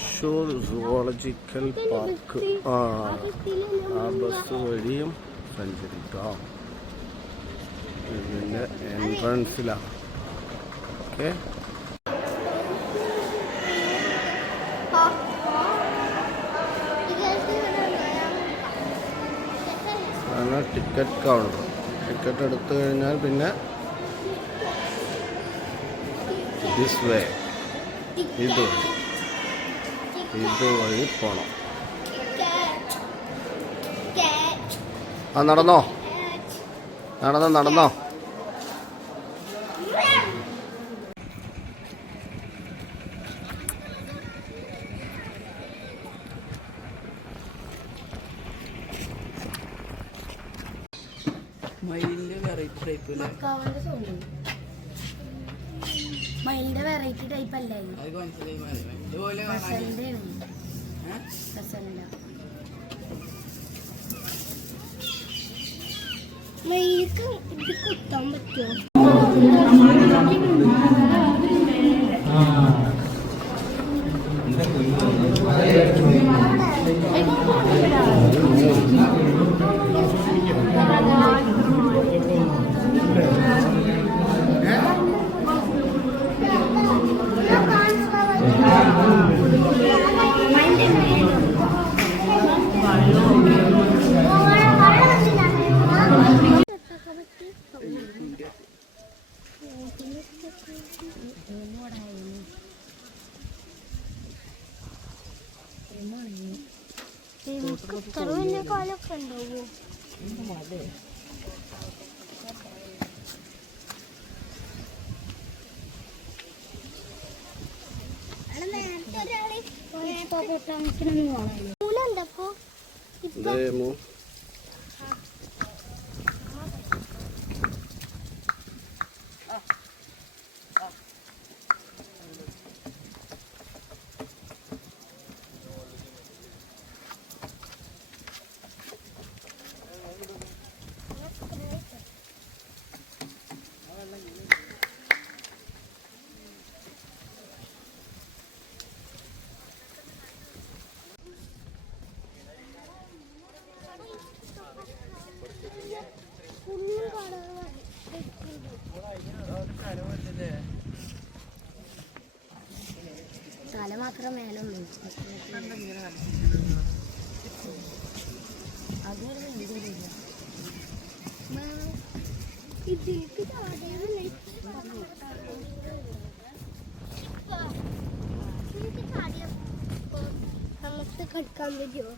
Thrissur zoological park. ആ bus വഴിയും സഞ്ചരിക്കാം. ഇതിൻ്റെ എൻട്രൻസിലാണ്. ഓക്കെ, അതാണ് ടിക്കറ്റ് കൗണ്ടർ. ടിക്കറ്റ് എടുത്തു കഴിഞ്ഞാൽ പിന്നെ ദിസ് വേ, ഇതുവഴി പോണം. ആ നടന്നോ, നടന്നോ. മയിലിന്റെ വെറൈറ്റി ടൈപ്പ് അല്ലേ? മയിലിക്ക് ഇത് കുത്താൻ പറ്റുമോ? കാലൊക്കെ ഉണ്ടാവോ? തല മാത്രം മേലുള്ളൂ. അതൊരു ഇഞ്ചറിയില്ല. ഇതിലേക്ക് നമുക്ക് കളിക്കാൻ പറ്റുമോ?